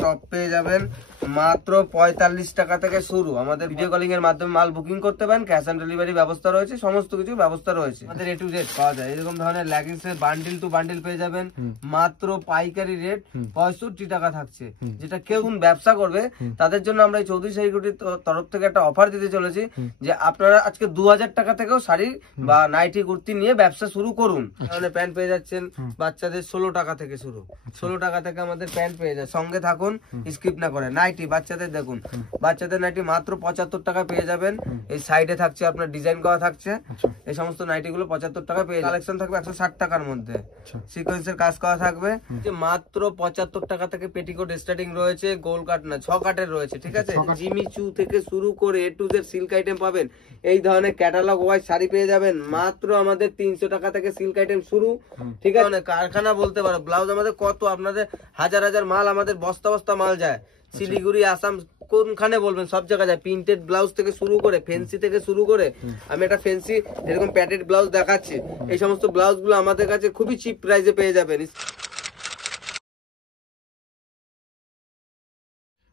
Top পেয়ে যাবেন মাত্র 45 টাকা থেকে শুরু। আমাদের ভিডিও কলিং এর মাধ্যমে মাল বুকিং করতে পারেন, ক্যাশ অন ডেলিভারি ব্যবস্থা রয়েছে, সমস্ত কিছু ব্যবস্থা রয়েছে। আমাদের A to Z পাওয়া যায়। এরকম ধরনের লেগিংস এর বান্ডিল টু বান্ডিল পেয়ে যাবেন মাত্র পাইকারি রেট 65 টাকা থাকছে। যেটা কেউ ব্যবসা করবে তাদের জন্য আমরা এই চৌধুরী শাড়ি কুটির তরফ থেকে একটা অফার দিতে চলেছি যে আপনারা আজকে 2000 টাকা থেকেও শাড়ি বা নাইটি কুর্তি নিয়ে ব্যবসা শুরু করুন। তাহলে প্যান্ট পেয়ে যাচ্ছেন বাচ্চাদের 16 টাকা থেকে শুরু। 16 টাকা থেকে আমাদের প্যান্ট পেয়ে যায়। সঙ্গে থাকুন, স্কিপ না করে। নাইটি বাচ্চাদের দেখুন, বাচ্চাদের নাইটি মাত্র 75 টাকা পেয়ে যাবেন। এই সাইডে থাকছে আপনার ডিজাইন করা থাকছে। এই সমস্ত নাইটি গুলো 75 টাকা পেয়ে কালেকশন থাকবে 160 টাকার মধ্যে। সিকোয়েন্সের কাজ করা থাকবে মাত্র 75 টাকা থেকে পেটিকোট স্টার্টিং রয়েছে। গোল কাট না 6 কাটের রয়েছে, ঠিক আছে। জিমি চু থেকে শুরু করে A to Z silk item পাবেন। এই ধরনের ক্যাটালগ ওয়াইজ শাড়ি পেয়ে যাবেন মাত্র আমাদের 300 টাকা থেকে সিল্ক আইটেম শুরু, ঠিক আছে। কারখানা বলতে পারো, ব্লাউজ আমাদের কত আপনাদের হাজার হাজার মাল, আমাদের বস্তা বস্তা মাল যায় শিলিগুড়ি, আসাম, কোনখানে বলবেন সব জায়গায় যায়। প্রিন্টেড ব্লাউজ থেকে শুরু করে ফেন্সি থেকে শুরু করে, আমি একটা ফেন্সি এরকম প্যাটেড ব্লাউজ দেখাচ্ছি। এই সমস্ত ব্লাউজ গুলো আমাদের কাছে খুবই চিপ প্রাইসে পেয়ে যাবেন।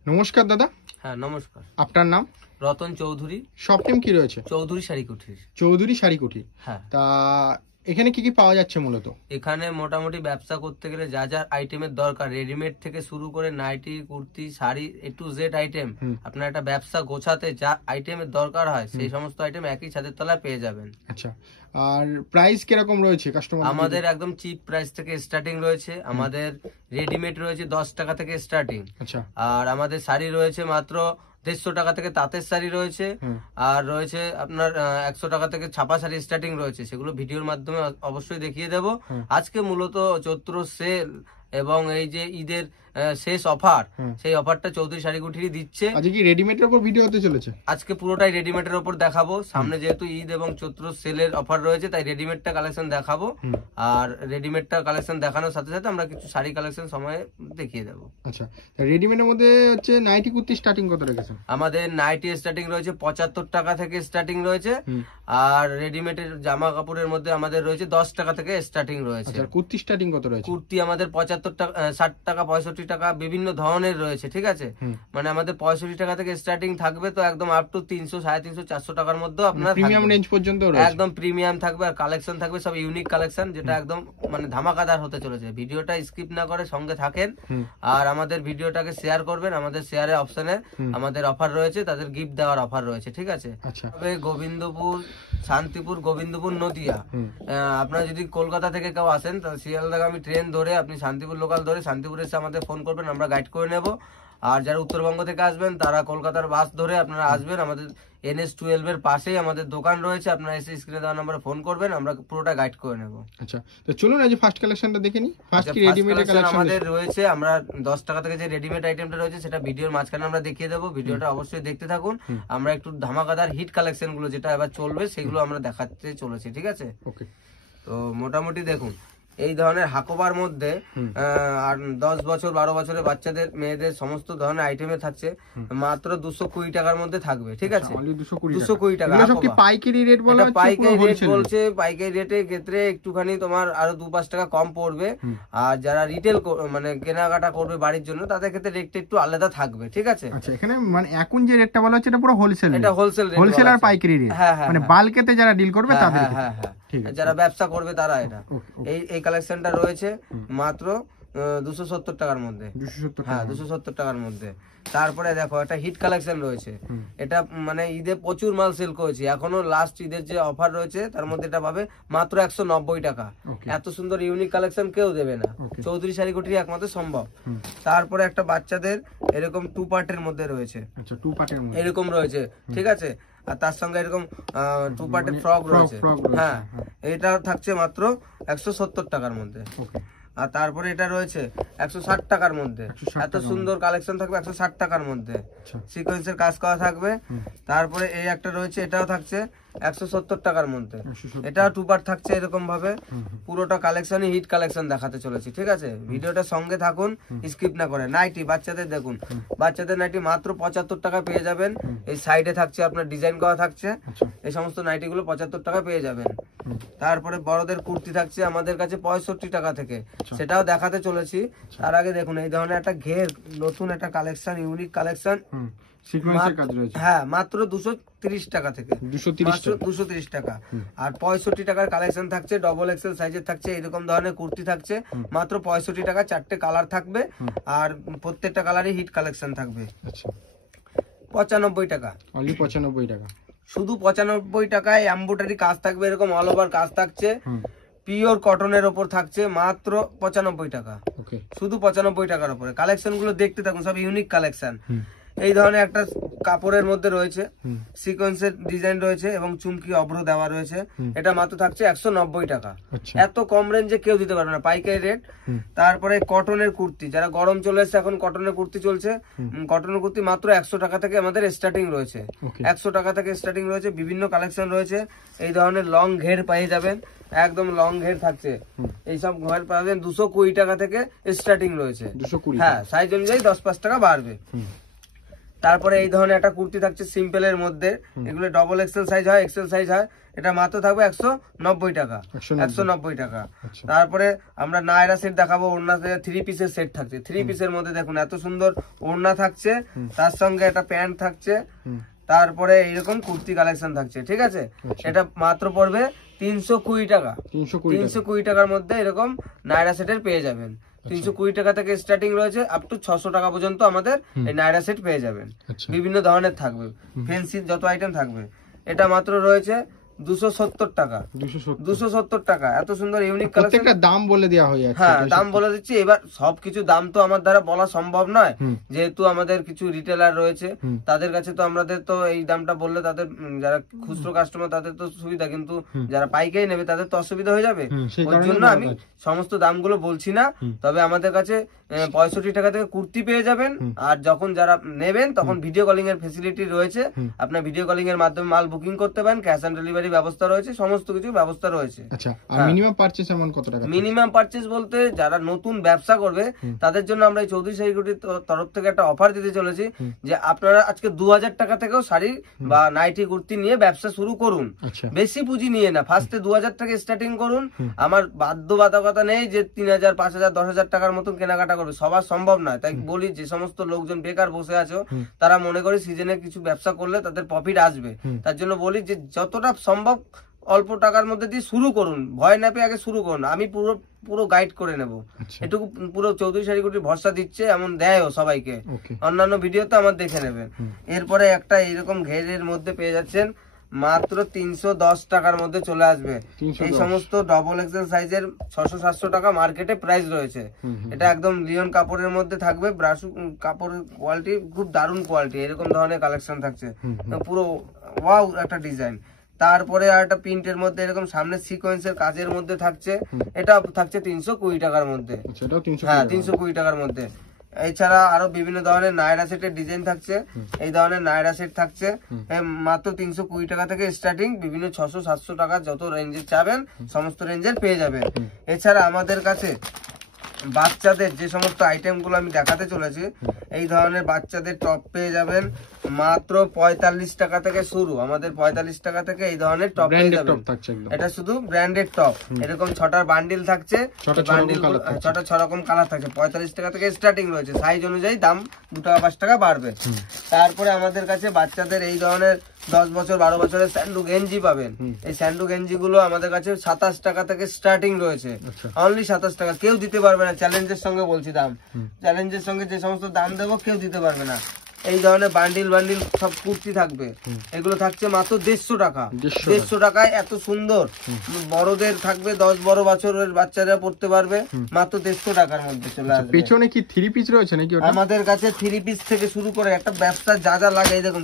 নমস্কার দাদা। হ্যাঁ নমস্কার। আপনার নাম? রতন চৌধুরী। শপ নেম কি রয়েছে? চৌধুরী শাড়ি কুটির। চৌধুরী শাড়ি কুটির। হ্যাঁ। তা এখানে কি কি পাওয়া যাচ্ছে মূলত? এখানে মোটামুটি ব্যবসা করতে গেলে যা যা আইটেমের দরকার, রেডিমেড থেকে শুরু করে nighty, kurti, sari, A to Z item, আপনার একটা ব্যবসা গোছাতে যা আইটেমের দরকার হয় সেই সমস্ত আইটেম একই ছাদের তলায় পেয়ে যাবেন। আচ্ছা, আর প্রাইস কিরকম রয়েছে কাস্টমার? আমাদের একদম চিপ প্রাইস থেকে স্টার্টিং রয়েছে। আমাদের রেডিমেড রয়েছে 10 টাকা থেকে স্টার্টিং। আচ্ছা, আর আমাদের শাড়ি রয়েছে মাত্র 150 টাকা থেকে তাঁতের শাড়ি রয়েছে। আর রয়েছে আপনার 100 টাকা থেকে ছাপা শাড়ি স্টার্টিং রয়েছে। সেগুলো ভিডিওর মাধ্যমে অবশ্যই দেখিয়ে দেব। আজকে মূলত চৈত্র সেল এবং এই যে ঈদের শেষ অফার, সেই অফারটা চৌধুরী শাড়ি কুটিরই দিচ্ছে। আজকে কি রেডিমেডের উপর ভিডিও হতে চলেছে? আজকে পুরোটাই রেডিমেডের উপর দেখাবো। সামনে যেহেতু ঈদ এবং চৈত্র সেলের অফার রয়েছে, তাই রেডিমেডটা কালেকশন দেখাবো। আর রেডিমেডটা কালেকশন দেখানোর সাথে সাথে আমরা কিছু শাড়ি কালেকশন সময়ে দেখিয়ে দেবো। আচ্ছা, রেডিমেডের মধ্যে হচ্ছে নাইটি কুর্তি স্টার্টিং কত রেখেছেন? আমাদের নাইটি স্টার্টিং রয়েছে 75 টাকা থেকে স্টার্টিং রয়েছে। আর রেডিমেডের জামা কাপড়ের মধ্যে আমাদের রয়েছে 10 টাকা থেকে স্টার্টিং রয়েছে। আচ্ছা, কুর্তি স্টার্টিং কত রয়েছে? কুর্তি আমাদের 75 টাকা, 60 টাকা, 65 টাকা, বিভিন্ন ধরনের রয়েছে, ঠিক আছে। মানে আমাদের 65 টাকা থেকে স্টার্টিং থাকবে, তো একদম আপ টু 300, 350, 400 টাকার মধ্যে আপনার প্রিমিয়াম রেঞ্জ পর্যন্ত রয়েছে। একদম প্রিমিয়াম থাকবে। আর কালেকশন থাকবে সব ইউনিক কালেকশন, যেটা একদম মানে ধামাকাদার হতে চলেছে। ভিডিওটা স্কিপ না করে সঙ্গে থাকেন। আর আমাদের ভিডিওটাকে শেয়ার করবেন। আমাদের শেয়ারের অপশনে আমাদের অফার রয়েছে, তাদের গিফট দেওয়ার অফার রয়েছে, ঠিক আছে। তবে গোবিন্দপুর, শান্তিপুর, গোবিন্দপুর, নদিয়া, আপনারা যদি কলকাতা থেকে কেউ আসেন তাহলে শিয়ালদাগামী ট্রেন ধরে আপনি শান্তিপুর লোকাল ধরে শান্তিপুরে এসে আমাদের ফোন করবেন, আমরা গাইড করে নেব। আর যারা উত্তরবঙ্গ থেকে আসবেন তারা কলকাতার বাস ধরে আপনারা আসবেন। আমাদের NS12 এর পাশেই আমাদের দোকান রয়েছে। আপনারা এসে স্ক্রিনে দেওয়া নম্বরে ফোন করবেন, আমরা পুরোটা গাইড করে নেব। আচ্ছা, তো চলুন আজ ফার্স্ট কালেকশনটা দেখে নিই। ফার্স্ট কি রেডিমেড কালেকশন আমাদের রয়েছে। আমরা 10 টাকা থেকে যে রেডিমেড আইটেমটা রয়েছে সেটা ভিডিওর মাঝখানে আমরা দেখিয়ে দেবো। ভিডিওটা অবশ্যই দেখতে থাকুন। আমরা একটু ধামাকাদার হিট কালেকশন গুলো যেটা এবার চলবে সেগুলো আমরা দেখাতে চলেছি, ঠিক আছে। ওকে, তো মোটামুটি দেখুন এই ধরনের হাকোবার মধ্যে 10 বছর 12 বছরের বাচ্চাদের, মেয়েদের সমস্ত ধরনের আইটেমে থাকছে মাত্র 220 টাকার মধ্যে থাকবে, ঠিক আছে। 220 টাকা। পাইকারি রেট বলা হচ্ছে? পাইকারি রেট বলছে। পাইকারি রেটের ক্ষেত্রে একটুখানি তোমার আরো 2-5 টাকা কম পড়বে। আর যারা রিটেল মানে কেনাকাটা করবে বাড়ির জন্য, তাদের ক্ষেত্রে রেটটা একটু আলাদা থাকবে, ঠিক আছে। আচ্ছা, এখানে মানে এখন যে রেটটা বলা হচ্ছে এটা পুরো হোলসেল? এটা হোলসেল রেট, হোলসেল আর পাইকারি রেট। মানে বাল্কেতে যারা ডিল করবে তাদের। হ্যাঁ, যারা ব্যবসা করবে তারা এটা। এই কালেকশনটা রয়েছে মাত্র 270 টাকার মধ্যে। হ্যাঁ, 270 টাকার মধ্যে। তারপরে দেখো একটা হিট কালেকশন রয়েছে। এটা মানে ঈদে প্রচুর মাল সেল করেছি, এখনো লাস্ট ঈদের যে অফার রয়েছে তার মধ্যে এটা পাবে মাত্র 190 টাকা। এত সুন্দর ইউনিক কালেকশন কেউ দেবে না, চৌধুরী শাড়ি কুটির একমাত্র সম্ভব। তারপরে একটা বাচ্চাদের এরকম 2 পার্টের মধ্যে রয়েছে। আচ্ছা, 2 পার্টের মধ্যে এরকম রয়েছে, ঠিক আছে। আর তার সঙ্গে এরকম 2 পার্টের ফ্রক রয়েছে। হ্যাঁ, এটা থাকছে মাত্র 170 টাকার মধ্যে। আর তারপরে এটা রয়েছে 160 টাকার মধ্যে। এত সুন্দর কালেকশন থাকবে 160 টাকার মধ্যে। সিকোয়েন্সের কাজ করা থাকবে। তারপরে এই একটা রয়েছে, এটাও থাকছে 170 টাকার মধ্যে। এটা 2 পার্ট থাকছে এরকম ভাবে, পুরোটা কালেকশনই হিট কালেকশন দেখাতে চলেছি, ঠিক আছে? ভিডিওটা সঙ্গে থাকুন, স্কিপ না করে। নাইটি বাচ্চাদের দেখুন, বাচ্চাদের নাইটি মাত্র 75 টাকা পেয়ে যাবেন। এই সাইডে থাকছে আপনার ডিজাইন করা থাকছে, এই সমস্ত নাইটিগুলো 75 টাকা পেয়ে যাবেন। তারপরে বড়দের কুর্তি থাকছে আমাদের কাছে 65 টাকা থেকে, সেটাও দেখাতে চলেছি। তার আগে দেখুন এই ধরনের একটা ঘের নতুন একটা কালেকশন, ইউনিক কালেকশন, হ্যাঁ মাত্র 230 টাকা থেকে, 230 টাকা। আর 65 টাকার কালেকশন থাকছে, ডবল এক্সেল সাইজের থাকছে, এরকম ধরনের কুর্তি থাকছে মাত্র 65 টাকা। 4টে কালার থাকবে আর প্রত্যেকটা কালারই হিট কালেকশন থাকবে। 95 টাকা, অনলি 95 টাকা, শুধু 95 টাকায় এমব্রয়ডারি কাজ থাকবে, এরকম অল ওভার কাজ থাকছে, পিওর কটনের ওপর থাকছে মাত্র 95 টাকা, শুধু 95 টাকার উপরে। কালেকশন গুলো দেখতে থাকুন, সব ইউনিক কালেকশন। এই ধরনের একটা কাপড়ের মধ্যে রয়েছে, সিকোয়েন্সের ডিজাইন রয়েছে এবং চুমকি অভ্র দেওয়া রয়েছে, এটা মাত্র থাকছে 190 টাকা। এত কম রেঞ্জে কেউ দিতে পারবে না, পাইকারি রেট। তারপরে কটনের কুর্তি, যারা গরম চলে এসছে এখন কটনের কুর্তি চলছে, কটনের কুর্তি মাত্র 100 টাকা থেকে আমাদের স্টার্টিং রয়েছে, 100 টাকা থেকে স্টার্টিং রয়েছে। বিভিন্ন কালেকশন রয়েছে, এই ধরনের লং ঘের পেয়ে যাবেন, একদম লং ঘের থাকছে, এইসব ঘের পাবেন 220 টাকা থেকে স্টার্টিং রয়েছে, হ্যাঁ সাইজ অনুযায়ী 10-5 টাকা বাড়বে। তারপরে এই ধরনের একটা কুর্তি থাকছে সিম্পলের মধ্যে, এগুলো ডবল এক্সেল সাইজ হয়, এক্সেল সাইজ হয়, এটা মাত্র থাকবে 190 টাকা, 190 টাকা। তারপরে আমরা নায়রা সেট দেখাবো, ওড়না 3 পিসের সেট থাকছে, 3 পিসের মধ্যে দেখুন এত সুন্দর ওড়না থাকছে, তার সঙ্গে একটা প্যান্ট থাকছে, তারপরে এইরকম কুর্তি কালেকশন থাকছে, ঠিক আছে? এটা মাত্র পড়বে 320 টাকা, 320 টাকার মধ্যে এরকম নায়রা সেটের পেয়ে যাবেন। 320 টাকা থেকে স্টার্টিং রয়েছে, আপ টু 600 টাকা পর্যন্ত আমাদের এই নায়রা সেট পেয়ে যাবেন। বিভিন্ন ধরনের থাকবে, ফ্যান্সি যত আইটেম থাকবে। এটা মাত্র রয়েছে 270 টাকা, 270 টাকা। এত সুন্দর ইউনিক কালেকশন, প্রত্যেকটা দাম বলে দেওয়া হয়। হ্যাঁ দাম বলে দিচ্ছি। এবার সবকিছু দাম তো আমার দ্বারা বলা সম্ভব নয়, যেহেতু আমাদের কিছু রিটেলার রয়েছে, তাদের কাছে তো আমাদের তো এই দামটা বললে তাদের যারা খুচরো কাস্টমার তাদের তো সুবিধা, কিন্তু যারা পাইকারি নেবে তাদের তো অসুবিধা হয়ে যাবে। ওই জন্য আমি সমস্ত দামগুলো বলছি না, তবে আমাদের কাছে 65 টাকা থেকে কুর্তি পেয়ে যাবেন। আর যখন যারা নেবেন তখন ভিডিও কলিং এর ফেসিলিটি রয়েছে, আপনার ভিডিও কলিং এর মাধ্যমে মাল বুকিং করতে পারেন, ক্যাশ অন ডেলিভারি ব্যবস্থা রয়েছে, সমস্ত কিছু ব্যবস্থা রয়েছে। আচ্ছা, আর মিনিমাম পারচেজ এমন কত টাকা? মিনিমাম পারচেজ বলতে যারা নতুন ব্যবসা করবে তাদের জন্য আমরা এই চৌধুরী শাড়ি কুটির তরফ থেকে একটা অফার দিতে চলেছি, যে আপনারা আজকে 2000 টাকা থেকেও শাড়ি বা নাইটি কুর্তি নিয়ে ব্যবসা শুরু করুন। বেশি পুঁজি নিয়ে না, ফার্স্টে 2000 থেকে স্টার্টিং করুন। আমার বাধ্যবাধকতা নেই যে 3000, 5000, 10,000 টাকার মতন কেনাকাটা করবে, সবার সম্ভব নয়। তাই বলি যে সমস্ত লোকজন বেকার বসে আছো, তারা মনে করে সিজনে কিছু ব্যবসা করলে তাদের প্রফিট আসবে, তার জন্য বলি যে যতটা সম্ভব অল্প টাকার মধ্যে দিয়ে শুরু করুন, ভয় না পেয়ে আগে শুরু করুন। আমি পুরো গাইড করে নেব, এটুকু পুরো চৌধুরী শাড়ি কুটির ভরসা দিচ্ছে, এমন দেয়ও সবাইকে। অন্যান্য ভিডিওতে আমার দেখে নেবেন। এরপরে একটা এইরকম ঘেরের মধ্যে পেয়ে যাচ্ছেন মাত্র 310 টাকার মধ্যে চলে আসবে। এই সমস্ত ডবল এক্সেল সাইজের 600-700 টাকা মার্কেটে প্রাইস রয়েছে। এটা একদম লিওন কাপড়ের মধ্যে থাকবে, ব্রাশু কাপড়ের কোয়ালিটি খুব দারুণ কোয়ালিটি, এরকম ধরনের কালেকশন থাকছে, পুরো ওয়াও একটা ডিজাইন। তারপরে আর একটা প্রিন্টের মধ্যে এরকম সামনে সিকোয়েন্সের কাজের মধ্যে থাকছে, এটা থাকছে 320 টাকার মধ্যে, হ্যাঁ 320 টাকার মধ্যে। এছাড়া আরো বিভিন্ন ধরনের নায়রা সেটের ডিজাইন থাকছে, এই ধরনের নায়রা সেট থাকছে মাত্র 320 টাকা থেকে স্টার্টিং, বিভিন্ন 600-700 টাকা যত রেঞ্জের চাবেন সমস্ত রেঞ্জের পেয়ে যাবেন। এছাড়া আমাদের কাছে বাচ্চাদের যে সমস্ত আইটেম গুলো আমি দেখাতে চলেছি, এই ধরনের বাচ্চাদের টপ পেয়ে যাবেন মাত্র 45 টাকা থেকে শুরু। আমাদের 45 টাকা থেকে এই ধরনের টপ পেয়ে যাবেন। এটা শুধু ব্র্যান্ডেড টপ, এরকম 6টার বান্ডিল থাকছে, 6 রকম কালার থাকছে, 45 টাকা থেকে স্টার্টিং রয়েছে। সাইজ অনুযায়ী দাম 2 টাকা 5 টাকা বাড়বে। তারপরে আমাদের কাছে বাচ্চাদের এই ধরনের 10 বছর 12 বছরের স্যান্ডু গেঞ্জি পাবেন। এই স্যান্ডু গেঞ্জি গুলো আমাদের কাছে 27 টাকা থেকে স্টার্টিং রয়েছে, অনলি 27 টাকা। কেউ দিতে পারবে না, চ্যালেঞ্জের সঙ্গে বলছি দাম, চ্যালেঞ্জের সঙ্গে যে সমস্ত দাম দেবো কেউ দিতে পারবে না। এই ধরনের বান্ডিল সব কুর্তি থাকবে, এগুলো থাকছে মাত্র 150 টাকা। 150 টাকায় এত সুন্দর বড়দের থাকবে, 10-12 বছরের বাচ্চারা পড়তে পারবে মাত্র 150 টাকার মধ্যে চলে আসবে। পেছনে কি 3 পিস রয়েছে নাকি? আমাদের কাছে 3 পিস থেকে শুরু করে একটা ব্যবসা যা যা লাগে, দেখুন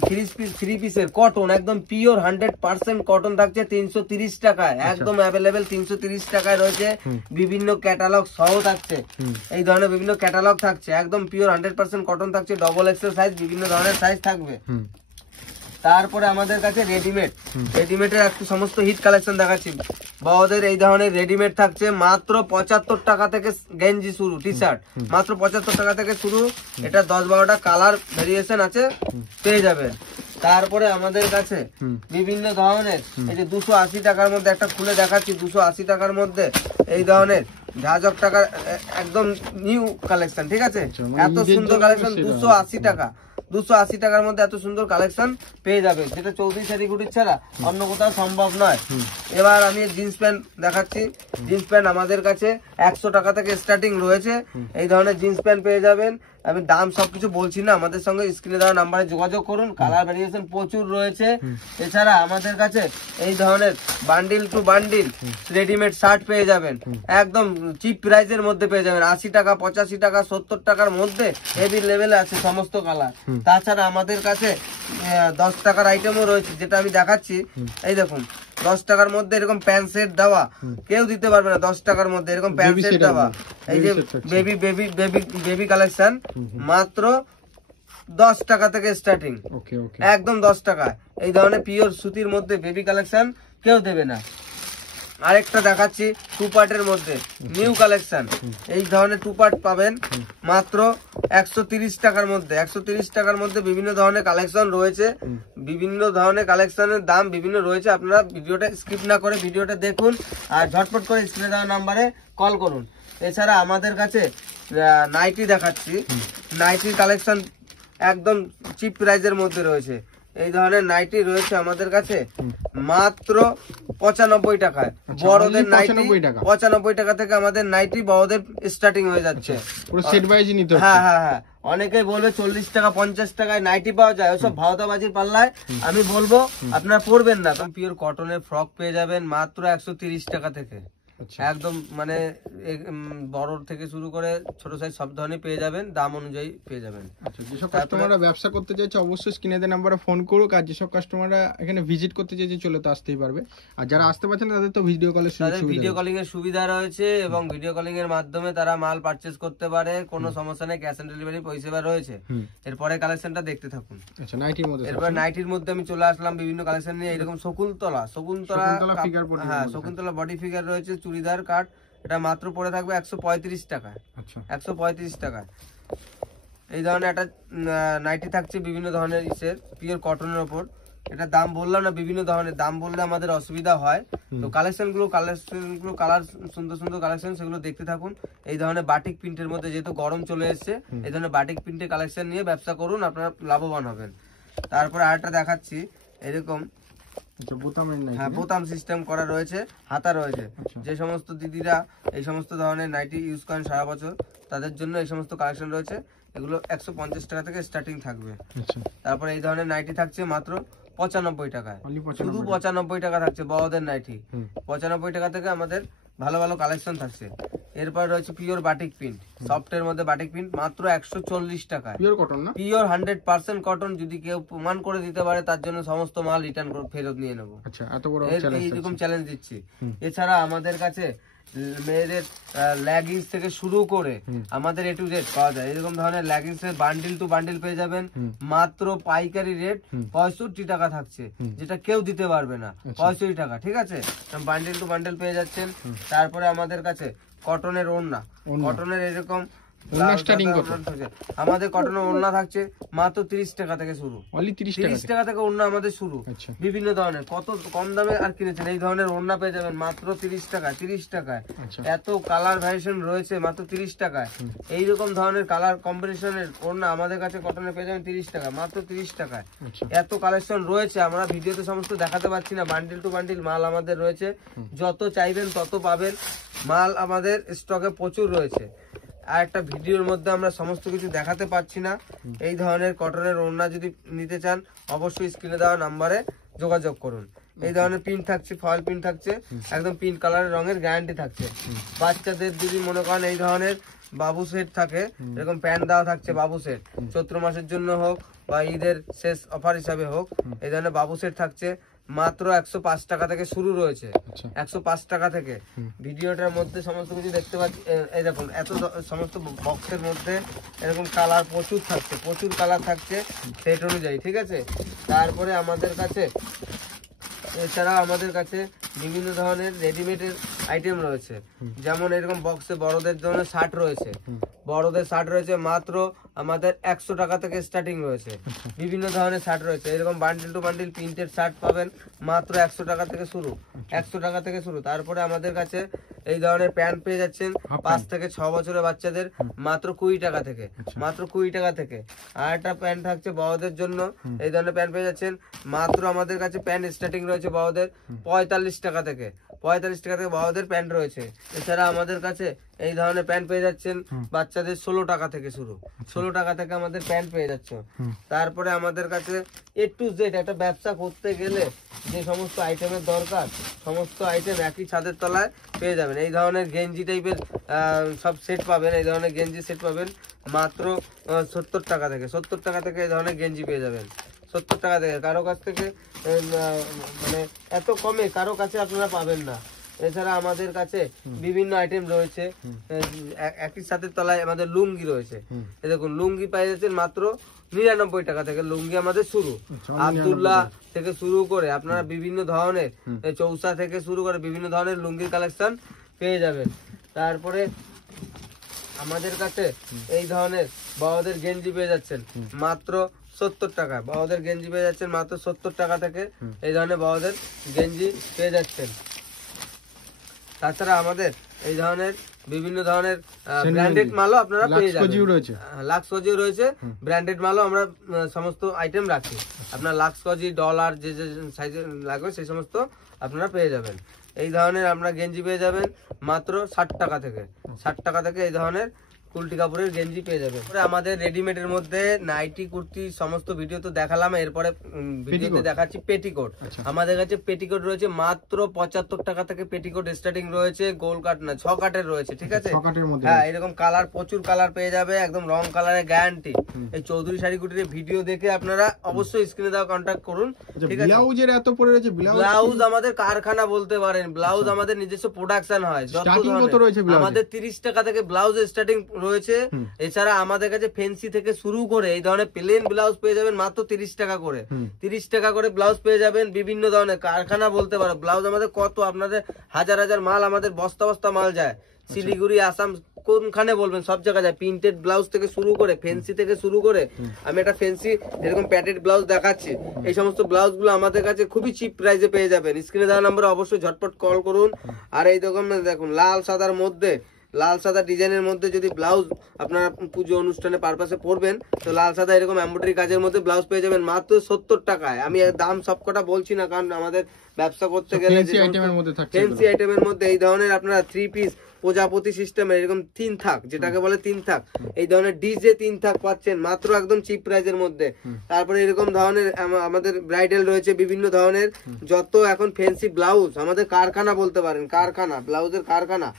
3 পিসের কটন, একদম পিওর 100% কটন থাকছে 330 টাকায়, একদম অ্যাভেলেবেল 330 টাকায় রয়েছে। বিভিন্ন ক্যাটালগ সহ থাকছে, এই ধরনের বিভিন্ন ক্যাটালগ থাকছে, একদম পিওর 100% কটন থাকছে, ডবল এক্সেল সাইজ, বিভিন্ন ধরনের সাইজ থাকবে। তারপরে আমাদের কাছে রেডিমেডের একটু সমস্ত হিট কালেকশন দেখাচ্ছি। বড়দের এই ধরনের রেডিমেড থাকছে মাত্র 75 টাকা থেকে গেঞ্জি শুরু, টি শার্ট মাত্র 75 টাকা থেকে শুরু। এটা 10-12টা কালার ভেরিয়েশন আছে, পেয়ে যাবেন। তারপরে আমাদের কাছে বিভিন্ন ধরনের এই যে 280 টাকার মধ্যে একটা খুলে দেখাচ্ছি, 280 টাকার মধ্যে এই ধরনের ঝাঁঝক টাকার একদম নিউ কালেকশন, ঠিক আছে? এত সুন্দর কালেকশন 280 টাকা, 280 টাকার মধ্যে এত সুন্দর কালেকশন পেয়ে যাবে, যেটা চৌধুরী শাড়িগুটির ছাড়া অন্য কোথাও সম্ভব নয়। এবার আমি জিন্স প্যান্ট দেখাচ্ছি। জিন্স প্যান্ট আমাদের কাছে 100 টাকা থেকে স্টার্টিং রয়েছে। এই ধরনের জিন্স প্যান্ট পেয়ে যাবেন। আমি দাম সবকিছু বলছি না, আমাদের সঙ্গে স্ক্রিনে দেওয়া নাম্বারে যোগাযোগ করুন। কালার ভেরিয়েশন প্রচুর রয়েছে। এছাড়া আমাদের কাছে এই ধরনের bundle to bundle readymade shirt পেয়ে যাবেন, একদম চিপ প্রাইসের মধ্যে পেয়ে যাবেন। 80 টাকা, 85 টাকা, 70 টাকার মধ্যে হেভি লেভেলে আছে সমস্ত কালার। তাছাড়া আমাদের কাছে 10 টাকার আইটেমও রয়েছে, যেটা আমি দেখাচ্ছি। এই দেখুন 10 টাকার মধ্যে এরকম প্যান্ট সেট দেওয়া, কেউ দিতে পারবে না। 10 টাকার মধ্যে এরকম প্যান্ট সেট দেওয়া, এই যে বেবি কালেকশন মাত্র 10 টাকা থেকে স্টার্টিং, একদম 10 টাকা। এই ধরনের পিওর সুতির মধ্যে বেবি কালেকশন কেউ দেবে না। আরেকটা দেখাচ্ছি টু পার্টের মধ্যে নিউ কালেকশন। এই ধরনের টু পার্ট পাবেন মাত্র 130 টাকার মধ্যে। 130 টাকার মধ্যে বিভিন্ন ধরনের কালেকশন রয়েছে, বিভিন্ন ধরনের কালেকশনের দাম বিভিন্ন রয়েছে। আপনারা ভিডিওটা স্কিপ না করে ভিডিওটা দেখুন, আর ঝটপট করে স্ক্রিনে দেওয়া নাম্বারে কল করুন। এছাড়া আমাদের কাছে নাইটি দেখাচ্ছি। নাইটির কালেকশন একদম চিপ প্রাইজের মধ্যে রয়েছে। এই ধরনের নাইটি রয়েছে আমাদের কাছে মাত্র 95 টাকায়। বড়দের নাইটি 95 টাকা থেকে আমাদের নাইটি বড়দের স্টার্টিং হয়ে যাচ্ছে। হ্যাঁ হ্যাঁ হ্যাঁ, অনেকেই বলবে 40 টাকা 50 টাকায় নাইটি পাওয়া যায়, ওসব ভাওতাবাজির পাল্লায় আমি বলবো আপনারা পড়বেন না। পিওর কটনের ফ্রক পেয়ে যাবেন মাত্র 130 টাকা থেকে, একদম মানে বড় থেকে শুরু করে ছোট সাইজ সব ধরনের পেয়ে যাবেন, দাম অনুযায়ী পেয়ে যাবেন। যেসব কাস্টমাররা ব্যবসা করতে চাইছে অবশ্যই স্ক্রিনে দেওয়া নাম্বারে ফোন করুক, আর যেসব কাস্টমাররা এখানে ভিজিট করতে চাইছে চলে তো আসতেই পারবে। আর যারা আসতে পারছেন তাদের তো ভিডিও কলিং এর সুবিধা রয়েছে, এবং ভিডিও কলিং এর মাধ্যমে তারা মাল পারচেজ করতে পারে, কোনো সমস্যা নেই, ক্যাশ অন ডেলিভারি পরিষেবা রয়েছে। এরপরে কালেকশনটা দেখতে থাকুন। এরপর নাইটির মধ্যে আমি চলে আসলাম বিভিন্ন কালেকশন নিয়ে। এরকম শকুন্তলা হ্যাঁ শকুন্তলা বডি ফিগার রয়েছে, চুড়িদার কাট, এটা মাত্র পড়ে থাকবে 135 টাকায়। 135 টাকায় এই ধরনের একটা নাইটি থাকছে বিভিন্ন ধরনের ইসের পিওর কটনের ওপর। এটা দাম বললাম না, বিভিন্ন ধরনের দাম বললে আমাদের অসুবিধা হয়। তো কালেকশনগুলো কালার সুন্দর সুন্দর কালেকশন, সেগুলো দেখতে থাকুন। এই ধরনের বাটিক প্রিন্টের মধ্যে, যেহেতু গরম চলে এসছে, এই ধরনের বাটিক প্রিন্টের কালেকশন নিয়ে ব্যবসা করুন, আপনারা লাভবান হবেন। তারপরে আরেকটা দেখাচ্ছি, এরকম বোতাম সিস্টেম করা রয়েছে, হাতা রয়েছে। যে সমস্ত দিদিরা এই সমস্ত ধরনের নাইটি ইউজ করেন সারা বছর, তাদের জন্য এই সমস্ত কালেকশন রয়েছে। এগুলো 150 টাকা থেকে স্টার্টিং থাকবে। তারপরে এই ধরনের নাইটি থাকছে মাত্র 95 টাকায়, শুধু 95 টাকা থাকছে বড়দের নাইটি। 95 টাকা থেকে আমাদের ভালো ভালো কালেকশন থাকছে। এরপর রয়েছে পিওর বাটিক প্রিন্ট, সফটের মধ্যে বাটিক প্রিন্ট মাত্র 140 টাকায়। Pure 100% cotton. যদি কেউ প্রমাণ করে দিতে পারে তার জন্য সমস্ত মাল রিটার্ন ফেরত নিয়ে নেবো, এইরকম চ্যালেঞ্জ দিচ্ছি। এছাড়া আমাদের কাছে মেয়েদের লেগিংস থেকে শুরু করে আমাদের A to Z পাওয়া যায়। এরকম ধরনের লেগিংস এর বান্ডিল টু বান্ডিল পেয়ে যাবেন মাত্র পাইকারি রেট 65 টাকা থাকছে, যেটা কেউ দিতে পারবে না। 65 টাকা, ঠিক আছে? বান্ডিল টু বান্ডিল পেয়ে যাচ্ছেন। তারপরে আমাদের কাছে কটনের ওড়না, কটনের এরকম আমাদের কটনের ওড়না থাকছে মাত্র 30 টাকা থেকে শুরু। 30 টাকা থেকে ওড়না আমাদের শুরু, বিভিন্ন ধরনের। কত কম দামে আর কিনেছেন, এই ধরনের ওড়না পেয়ে যাবেন মাত্র 30 টাকায়। 30 টাকায় এত কালার ভ্যারিয়েশন রয়েছে মাত্র 30 টাকায়। এইরকম ধরনের কালার কম্বিনেশনের ওড়না আমাদের কাছে কটনে পেয়ে যাবেন 30 টাকা, মাত্র 30 টাকায়। এত কালেকশন রয়েছে, আমরা ভিডিওতে সমস্ত দেখাতে পারছি না। বান্ডিল টু বান্ডিল মাল আমাদের রয়েছে, যত চাইবেন তত পাবেন। মাল আমাদের স্টকে প্রচুর রয়েছে, আর একটা ভিডিওর মধ্যে আমরা সমস্ত কিছু দেখাতে পারছি না। এই ধরনের কটনের ওড়না যদি নিতে চান অবশ্যই স্ক্রিনে দেওয়া নাম্বারে যোগাযোগ করুন। এই ধরনের প্রিন্ট থাকছে, ফয়েল প্রিন্ট থাকছে, একদম পিঙ্ক কালারের রঙের গ্যারান্টি থাকছে। বাচ্চাদের যদি মনে করেন এই ধরনের বাবু সেট থাকে, এরকম প্যান্ট দেওয়া থাকছে বাবু সেট, চৈত্র মাসের জন্য হোক বা ঈদের শেষ অফার হিসাবে হোক, এই ধরনের বাবু সেট থাকছে মাত্র 105 টাকা থেকে শুরু রয়েছে, 105 টাকা থেকে। ভিডিওটার মধ্যে সমস্ত কিছু দেখতে পাচ্ছি, এই দেখুন এত সমস্ত বক্সের মধ্যে এরকম কালার প্রচুর থাকছে, প্রচুর কালার থাকছে সেট অনুযায়ী, ঠিক আছে। তারপরে আমাদের কাছে এছাড়া আমাদের কাছে বিভিন্ন ধরনের রেডিমেডের আইটেম রয়েছে, যেমন এরকম বক্সে বড়দের জন্য শার্ট রয়েছে, বড়দের শার্ট রয়েছে মাত্র আমাদের 100 টাকা থেকে স্টার্টিং রয়েছে। বিভিন্ন ধরনের শার্ট রয়েছে, এরকম bundle to bundle printed shirt পাবেন মাত্র 100 টাকা থেকে শুরু, 100 টাকা থেকে শুরু। তারপরে আমাদের কাছে এই ধরনের প্যান্ট পেয়ে যাচ্ছেন 5 থেকে 6 বছরের বাচ্চাদের মাত্র 20 টাকা থেকে, মাত্র 20 টাকা থেকে। আর একটা প্যান্ট থাকছে বড়দের জন্য, এই ধরনের প্যান্ট পেয়ে যাচ্ছেন মাত্র আমাদের কাছে প্যান্ট স্টার্টিং রয়েছে বড়দের 45 টাকা থেকে, 45 টাকা থেকে বড়দের প্যান্ট রয়েছে। এছাড়া আমাদের কাছে এই ধরনের প্যান্ট পেয়ে যাচ্ছেন বাচ্চাদের 16 টাকা থেকে শুরু, 16 টাকা থেকে আমাদের প্যান্ট পেয়ে যাচ্ছে। তারপরে আমাদের কাছে A to Z একটা ব্যবসা করতে গেলে যে সমস্ত আইটেমের দরকার সমস্ত আইটেম একই ছাদের তলায় পেয়ে যাবেন। এই ধরনের গেঞ্জি টাইপের সব সেট পাবেন, এই ধরনের গেঞ্জি সেট পাবেন মাত্র 70 টাকা থেকে, 70 টাকা থেকে এই ধরনের গেঞ্জি পেয়ে যাবেন 70 টাকা থেকে। কারো কাছ থেকে মানে এত কমে কারো কাছে আপনারা পাবেন না। এছাড়া আমাদের কাছে বিভিন্ন আইটেম রয়েছে, একই সাথে তলায় আমাদের লুঙ্গি রয়েছে, এই দেখুন লুঙ্গি পেয়ে যাচ্ছেন মাত্র 99 টাকা থেকে, লুঙ্গি আমাদের শুরু। আব্দুল্লাহ থেকে শুরু করে আপনারা বিভিন্ন ধরনের চৌসা থেকে শুরু করে বিভিন্ন ধরনের লুঙ্গির কালেকশন পেয়ে যাবেন। তারপরে আমাদের কাছে এই ধরনের বড়দের গেঞ্জি পেয়ে যাচ্ছেন মাত্র 70 টাকা, বড়দের গেঞ্জি পেয়ে যাচ্ছেন মাত্র 70 টাকা থেকে, এই ধরনের বড়দের গেঞ্জি পেয়ে যাচ্ছেন। তাছাড়া আমাদের এই ধরনের বিভিন্ন ধরনের ব্র্যান্ডেড মালও আপনারা পেয়ে যাবেন, লাক্স কজিও রয়েছে, ব্র্যান্ডেড মালও আমরা সমস্ত আইটেম রাখি। আপনার লাক্স কজি ডলার যে যে সাইজে লাগবে সেই সমস্ত আপনারা পেয়ে যাবেন। এই ধরনের আমরা গেঞ্জি পেয়ে যাবেন মাত্র 60 টাকা থেকে, 60 টাকা থেকে এই ধরনের কুলটি কাপড়ের গেঞ্জি পেয়ে যাবে। আমাদের রেডিমেডের মধ্যে নাইটি কুর্তি সমস্ত ভিডিও তো দেখালাম, এরপরে ভিডিওতে দেখাচ্ছি পেটিকোট। আমাদের কাছে পেটিকোট রয়েছে মাত্র 75 টাকা থেকে, পেটিকোট স্টার্টিং রয়েছে, গোল কাট না 6 কাটের রয়েছে, ঠিক আছে। হ্যাঁ, এরকম কালার প্রচুর কালার পেয়ে যাবে, একদম রং কালারের গ্যারান্টি। এই চৌধুরী শাড়ি কুটির ভিডিও দেখে আপনারা অবশ্যই স্ক্রিনে দেওয়া কন্ট্যাক্ট করুন, ঠিক আছে। ব্লাউজের এত পড়ে রয়েছে, ব্লাউজ আমাদের কারখানা বলতে পারেন, ব্লাউজ আমাদের নিজস্ব প্রোডাকশন হয়, আমাদের 30 টাকা থেকে ব্লাউজ স্টার্টিং রয়েছে। এছাড়া আমাদের কাছে ফ্যান্সি থেকে শুরু করে এই ধরনের প্লেন ব্লাউজ পেয়ে যাবেন মাত্র 30 টাকা করে, 30 টাকা করে ব্লাউজ পেয়ে যাবেন। বিভিন্ন ধরনের কারখানা বলতে পারো, ব্লাউজ আমাদের কত আপনাদের হাজার হাজার মাল, আমাদের বস্তা বস্তা মাল যায় শিলিগুড়ি, আসাম, কোনখানে বলবেন সব জায়গায় যায়। প্রিন্টেড ব্লাউজ থেকে শুরু করে ফ্যান্সি থেকে শুরু করে, আমি একটা ফ্যান্সি এরকম প্যাটেড ব্লাউজ দেখাচ্ছি, এই সমস্ত ব্লাউজ গুলো আমাদের কাছে খুবই চিপ প্রাইসে পেয়ে যাবেন। স্ক্রিনে দেওয়া নম্বরে অবশ্যই ঝটপট কল করুন। আর এই দেখুন লাল সাদার মধ্যে, লাল সাদা ডিজাইনের মধ্যে যদি ব্লাউজ আপনারা পুজো অনুষ্ঠানে পারপাসে পরবেন তো লাল সাদা এরকম এমব্রয়ডারি কাজের মধ্যে ব্লাউজ পেয়ে যাবেন মাত্র 70 টাকায়। আমি দাম সবকটা বলছি না, কারণ আমাদের ব্যবসা করতে গেলে ফ্যান্সি আইটেমের মধ্যে এই ধরনের আপনারা 3 পিস প্রজাপতি সিস্টেমের এরকম 3 থাক, যেটাকে বলে 3 থাক, এই ধরনের ডিজে 3 থাক পাচ্ছেন মাত্র একদম চিপ প্রাইসের মধ্যে। তারপরে এরকম ধরনের আমাদের ব্রাইডাল রয়েছে, বিভিন্ন ধরনের যত এখন ফ্যান্সি ব্লাউজ আমাদের কারখানা বলতে পারেন, কারখানা ব্লাউজের কারখানা,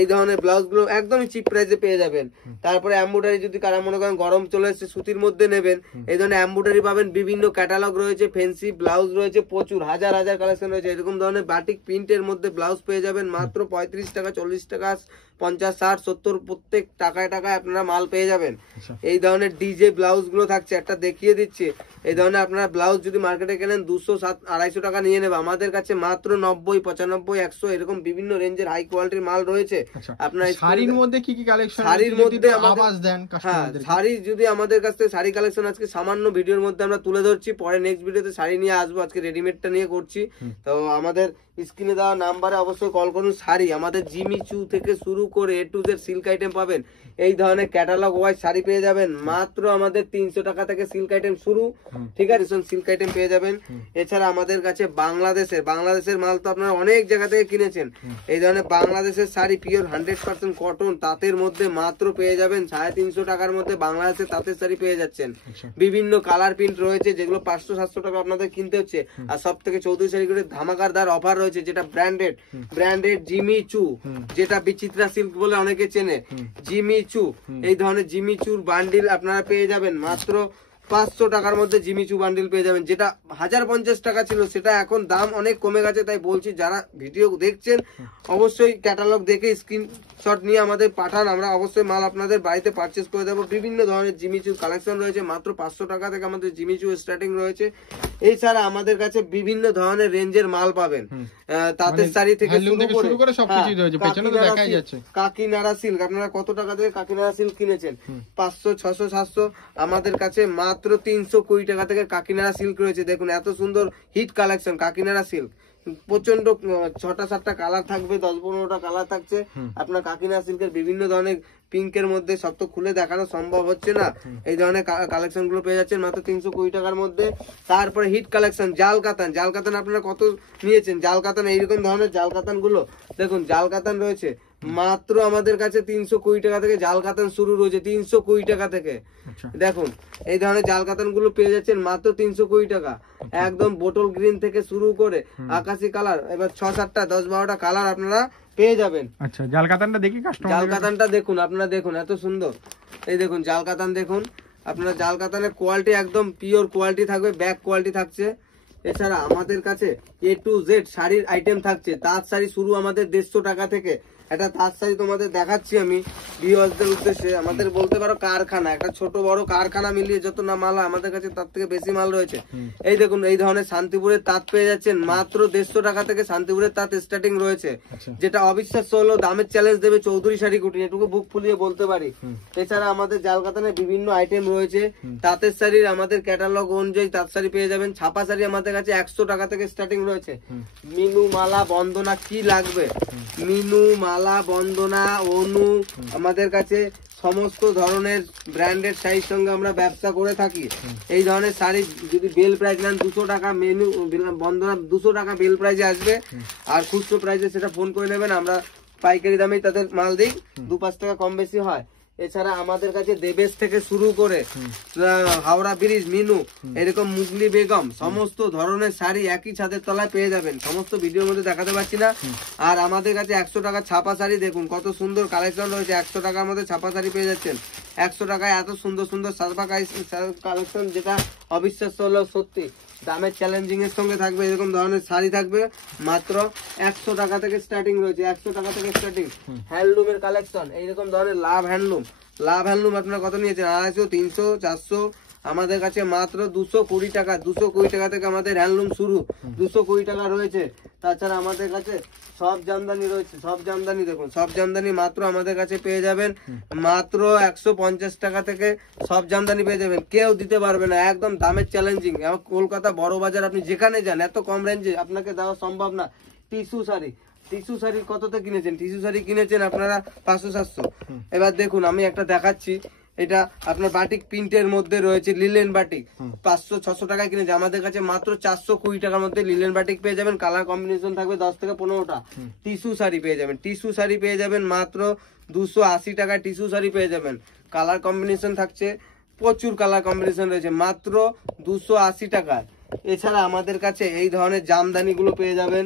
এই ধরনের ব্লাউজ গুলো একদমই চিপ প্রাইসে পেয়ে যাবেন। তারপরে এমব্রয়ডারি যদি কারা মনে করেন গরম চলে এসেছে সুতির মধ্যে নেবেন, এই ধরনের এমব্রয়ডারি পাবেন, বিভিন্ন ক্যাটালগ রয়েছে, ফ্যান্সি ব্লাউজ রয়েছে প্রচুর, হাজার হাজার কালেকশন রয়েছে। এরকম ধরনের বাটিক প্রিন্টের মধ্যে ব্লাউজ পেয়ে যাবেন মাত্র 35 টাকা, 40 টাকা, 50, 60, 70 প্রত্যেক টাকায় টাকায় আপনারা মাল পেয়ে যাবেন। এই ধরনের ডিজে ব্লাউজ গুলো থাকছে, একটা দেখিয়ে দিচ্ছি। এই ধরনের আপনারা ব্লাউজ যদি মার্কেটে কেনেন 200, 250 টাকা নিয়ে নেবে, আমাদের কাছে মাত্র 90, 95, 100 এরকম বিভিন্ন রেঞ্জের হাই কোয়ালিটির মাল রয়েছে। আপনার শাড়ির মধ্যে কি কি কালেকশন, শাড়ির মধ্যে আওয়াজ দেন, হ্যাঁ শাড়ি যদি আমাদের কাছ থেকে শাড়ি কালেকশন আজকে সামান্য ভিডিওর মধ্যে আমরা তুলে ধরছি, পরে নেক্সট ভিডিওতে শাড়ি নিয়ে আসবো, আজকে রেডিমেডটা নিয়ে করছি। তো আমাদের স্ক্রিনে দেওয়া নাম্বারে অবশ্যই কল করুন। শাড়ি আমাদের জিমিচু থেকে শুরু করে A to Z silk item পাবেন, এই ধরনের ক্যাটালগ ওয়াইজ শাড়ি পেয়ে যাবেন মাত্র আমাদের 300 টাকা থেকে সিল্ক আইটেম শুরু, ঠিক আছে, সিল্ক আইটেম পেয়ে যাবেন। এছাড়া আমাদের কাছে বাংলাদেশের মাল তো আপনারা অনেক জায়গা থেকে কিনেছেন, এই ধরনের বাংলাদেশের শাড়ি পিওর 100% কটন তাঁতের মধ্যে মাত্র পেয়ে যাবেন 350 টাকার মধ্যে, বাংলাদেশের তাঁতের শাড়ি পেয়ে যাচ্ছেন। বিভিন্ন কালার প্রিন্ট রয়েছে যেগুলো 500-700 টাকা আপনাদের কিনতে হচ্ছে। আর সব থেকে চৌধুরী শাড়িগুলোর ধামাকারদার অফার রয়েছে, যেটা ব্র্যান্ডেড জিমিচু, যেটা বিচিত্রা সিল্ক বলে অনেকে চেনে, জিমিচু, এই ধরনের জিমিচুর বান্ডিল আপনারা পেয়ে যাবেন মাত্র 500 টাকার মধ্যে জিমিচু বান্ডিল পেয়ে যাবেন, যেটা 1050 টাকা ছিল, সেটা এখন দাম অনেক কমে গেছে। তাই বলছি যারা ভিডিও দেখছেন অবশ্যই ক্যাটালগ দেখে স্ক্রিনশট নিয়ে আমাদের পাঠান, আমরা অবশ্যই মাল আপনাদের বাড়িতে পারচেজ করে দেবো। বিভিন্ন ধরনের জিমিচু কালেকশন রয়েছে, মাত্র 500 টাকা থেকে আমাদের জিমিচু স্টার্টিং রয়েছে। এছাড়া আমাদের কাছে বিভিন্ন ধরনের রেঞ্জের মাল পাবেন, তাঁতের শাড়ি থেকে শুরু করে সবকিছুই রয়েছে, পেছনে তো দেখাই যাচ্ছে। কাকিনাড়া সিল্ক, আপনারা কত টাকা থেকে কাকিনাড়া সিল্ক কিনেছেন? 500, 600, 700, আমাদের কাছে মাত্র 320 টাকা থেকে কাকিনাড়া সিল্ক রয়েছে। দেখুন এত সুন্দর হিট কালেকশন কাকিনাড়া সিল্ক, প্রচন্ড 6টা-7টা কালার থাকবে, 10-15টা কালার থাকছে। আপনার কাকিনাড়া সিল্কের বিভিন্ন ধরনের পিঙ্কের মধ্যে, সব তো খুলে দেখানো সম্ভব হচ্ছে না, এই ধরনের কালেকশন গুলো পেয়ে যাচ্ছেন মাত্র 320 টাকার মধ্যে। তারপরে হিট কালেকশন জাল কাতান, জাল কাতান আপনারা কত নিয়েছেন? জাল কাতান এইরকম ধরনের জাল কাতান গুলো দেখুন, জাল কাতান রয়েছে মাত্র আমাদের কাছে 320 টাকা থেকে জাল কাতান শুরু রয়েছে, 320 টাকা থেকে। দেখুন এই ধরনের জাল কাতান গুলো পেয়ে যাচ্ছেন মাত্র 320 টাকা। একদম বোটল গ্রিন থেকে শুরু করে আকাশি কালার, এবার 6-7টা 10-12টা কালার আপনারা পেয়ে যাবেন। আচ্ছা, জাল কাতানটা দেখি, জাল কাতানটা দেখুন, আপনারা দেখুন এত সুন্দর, এই দেখুন জাল কাতান দেখুন আপনারা, জাল কাতানের কোয়ালিটি একদম পিওর কোয়ালিটি থাকবে, ব্যাক কোয়ালিটি থাকছে। এছাড়া আমাদের কাছে A to Z শাড়ির আইটেম থাকছে, তাঁত শাড়ি শুরু আমাদের 150 টাকা থেকে। একটা তাঁত শাড়ি তোমাদের দেখাচ্ছি আমি ভিউয়ার্সদের উদ্দেশ্যে, আমাদের বলতে পারো কারখানা, একটা ছোট বড় কারখানা মিলিয়ে যত না মাল আমাদের কাছে তার থেকে বেশি মাল রয়েছে। এই দেখুন এই ধরনের শান্তিপুরের তাঁত পেয়ে যাচ্ছেন মাত্র 150 টাকা থেকে, শান্তিপুরের তাঁত স্টার্টিং রয়েছে, যেটা অবিশ্বাস্য হলো দামের চ্যালেঞ্জ দেবে চৌধুরী শাড়ি কুটির, এটুকু বুক ফুলিয়ে বলতে পারি। এছাড়া আমাদের জাল কাতানের বিভিন্ন আইটেম রয়েছে, তাঁতের শাড়ির আমাদের ক্যাটালগ অনুযায়ী তাঁত শাড়ি পেয়ে যাবেন। ছাপা শাড়ি আমাদের কাছে 100 টাকা থেকে স্টার্টিং রয়েছে। মিনু, মালা, বন্দনা কি লাগবে, মিনু, মালা, বন্দনা, অনু, আমাদের কাছে সমস্ত ধরনের ব্র্যান্ডেড শাড়ির সঙ্গে আমরা ব্যবসা করে থাকি। এই ধরনের শাড়ি যদি বেল প্রাইস নেন 200 টাকা, মেনু বন্দনা 200 টাকা বেল প্রাইজে আসবে, আর খুচরো প্রাইজে সেটা ফোন করে নেবেন, আমরা পাইকারি দামেই তাদের মাল দিই, 2-5 টাকা কম বেশি হয়। এছাড়া আমাদের কাছে দেবেশ থেকে শুরু করে হাওড়া ব্রিজ, মিনু, এরকম মুগলি বেগম, সমস্ত ধরনের শাড়ি একই ছাদের তলায় পেয়ে যাবেন, সমস্ত ভিডিওর মধ্যে দেখাতে পারছি না। আর আমাদের কাছে 100 টাকা ছাপা শাড়ি, দেখুন কত সুন্দর কালেকশন রয়েছে, 100 টাকার মধ্যে ছাপা শাড়ি পেয়ে যাচ্ছেন। 100 টাকায় এত সুন্দর সুন্দর ছাপা কালেকশন, যেটা অবিশ্বাস্য হলো সত্যি, দামের চ্যালেঞ্জিং এর সঙ্গে থাকবে। এরকম ধরনের শাড়ি থাকবে মাত্র 100 টাকা থেকে স্টার্টিং রয়েছে, 100 টাকা থেকে স্টার্টিং। হ্যান্ডলুমের কালেকশন, এইরকম ধরনের লাভ হ্যান্ডলুম, লাভ হ্যান্ডলুম আপনারা কত নিয়েছেন? 250, 300, 400, আমাদের কাছে মাত্র 220 টাকা। 220 টাকা থেকে আমাদের হ্যান্ডলুম শুরু, 220 টাকা রয়েছে। তাছাড়া আমাদের কাছে সব জামদানি রয়েছে, সব জামদানি দেখুন, সব জামদানি মাত্র আমাদের কাছে পেয়ে যাবেন মাত্র 150 টাকা থেকে সব জামদানি পেয়ে যাবেন, কেউ দিতে পারবে না, একদম দামের চ্যালেঞ্জিং। কলকাতা বড় বাজার আপনি যেখানে যান এত কম রেঞ্জে আপনাকে দেওয়া সম্ভব না। টিস্যু শাড়ি, টিস্যু শাড়ি কততে কিনেছেন? টিস্যু শাড়ি কিনেছেন আপনারা 500-700। এবার দেখুন আমি একটা দেখাচ্ছি, এটা আপনার বাটিক প্রিন্টের মধ্যে রয়েছে, লিলেন বাটিক 500-600 টাকায় কিনেছে, আমাদের কাছে মাত্র 420 টাকার মধ্যে লিলেন বাটিক পেয়ে যাবেন। কালার কম্বিনেশন থাকবে 10 থেকে 15টা। টিস্যু শাড়ি পেয়ে যাবেন, টিস্যু শাড়ি পেয়ে যাবেন মাত্র 280 টাকায়, টিস্যু শাড়ি পেয়ে যাবেন। কালার কম্বিনেশন থাকছে, প্রচুর কালার কম্বিনেশন রয়েছে, মাত্র 280 টাকায়। এছাড়া আমাদের কাছে এই ধরনের জামদানি গুলো পেয়ে যাবেন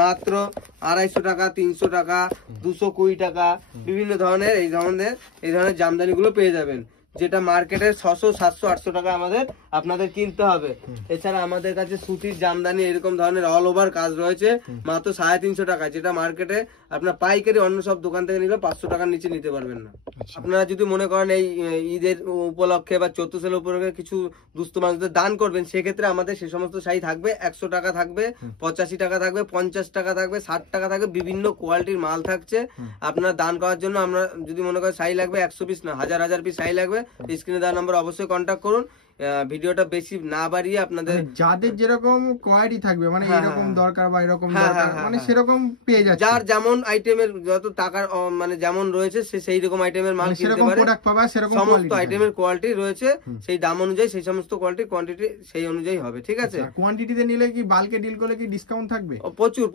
মাত্র 250 টাকা, 300 টাকা, 220 টাকা, বিভিন্ন ধরনের এই ধরনের জামদানি গুলো পেয়ে যাবেন, যেটা মার্কেটে 600, 700, 800 টাকা আমাদের আপনাদের কিনতে হবে। এছাড়া আমাদের কাছে সুতির জামদানি এরকম ধরনের অল ওভার কাজ রয়েছে মাত্র 350 টাকা, যেটা মার্কেটে আপনার পাইকারি অন্য সব দোকান থেকে নিলে 500 টাকার নিচে নিতে পারবেন না। আপনারা যদি মনে করেন এই ঈদের উপলক্ষে বা চতুর্থের উপলক্ষে কিছু দুস্থ মানুষদের দান করবেন, সেক্ষেত্রে আমাদের সে সমস্ত শাড়ি থাকবে 100 টাকা থাকবে, 85 টাকা থাকবে, 50 টাকা থাকবে, 60 টাকা থাকবে, বিভিন্ন কোয়ালিটির মাল থাকছে। আপনারা দান করার জন্য আমরা যদি মনে করেন শাড়ি লাগবে 100 পিস না, হাজার পিস শাড়ি লাগবে, স্ক্রিনে দেওয়া নাম্বার অবশ্যই কন্ট্যাক্ট করুন। ভিডিওটা বেশি না বাড়িয়ে আপনাদের যাদের যেরকম কোয়ালিটি থাকবে, মানে এরকম দরকার বা এরকম দরকার, মানে সেরকম পেয়ে যাচ্ছে, যার যেমন আইটেমের যত টাকার মানে যেমন রয়েছে সে সেই রকম আইটেমের মাল কিনতে পারে, সমস্ত আইটেমের কোয়ালিটি রয়েছে, সেই দাম অনুযায়ী সেই সমস্ত কোয়ান্টিটি সেই অনুযায়ী হবে, ঠিক আছে? কোয়ান্টিটিতে নিলে কি বালকে ডিল করলে কি ডিসকাউন্ট থাকবে?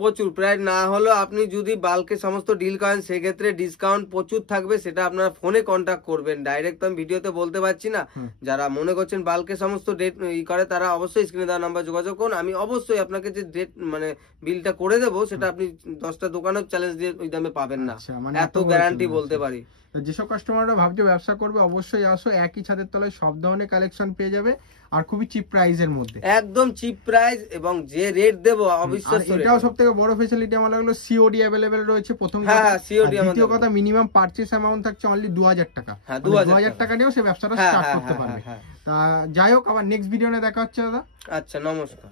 প্রচুর প্রায় না হলো আপনি যদি বালকে সমস্ত ডিল করেন সেক্ষেত্রে ডিসকাউন্ট প্রচুর থাকবে, সেটা আপনারা ফোনে কন্ট্যাক্ট করবেন, ডাইরেক্ট আমি ভিডিওতে বলতে পারছি না। যারা মনে করছেন বাল্কে সমস্ত ডেট ই করে তারা অবশ্যই স্ক্রিনে দেওয়া নাম্বার যোগাযোগ করুন। আমি অবশ্যই আপনাকে যে ডেট মানে বিলটা করে দেবো সেটা আপনি 10টা দোকানেও চ্যালেঞ্জ দিয়ে ওই দামে পাবেন না, মানে এত গ্যারান্টি বলতে পারি। যেসব কাস্টমাররা ভাবছে ব্যবসা করবে অবশ্যই আসো, একই ছাদের তলায় সব ধরনের কালেকশন পেয়ে যাবে আর খুবই চিপ প্রাইসের মধ্যে, একদম চিপ প্রাইস এবং যে রেট দেবো অবিশ্বাস্য। এটাও সবথেকে বড় ফ্যাসিলিটি আমার লাগলো সিওডি अवेलेबल রয়েছে প্রথম কথা। হ্যাঁ সিওডি। দ্বিতীয় কথা মিনিমাম পারচেজ অ্যামাউন্ট থাকছে অনলি 2000 টাকা। 2000 টাকা নিয়েও সে ব্যবসাটা স্টার্ট করতে পারবে। তা যাই হোক, আবার নেক্সট ভিডিওতে দেখা হচ্ছে দাদা। আচ্ছা, নমস্কার।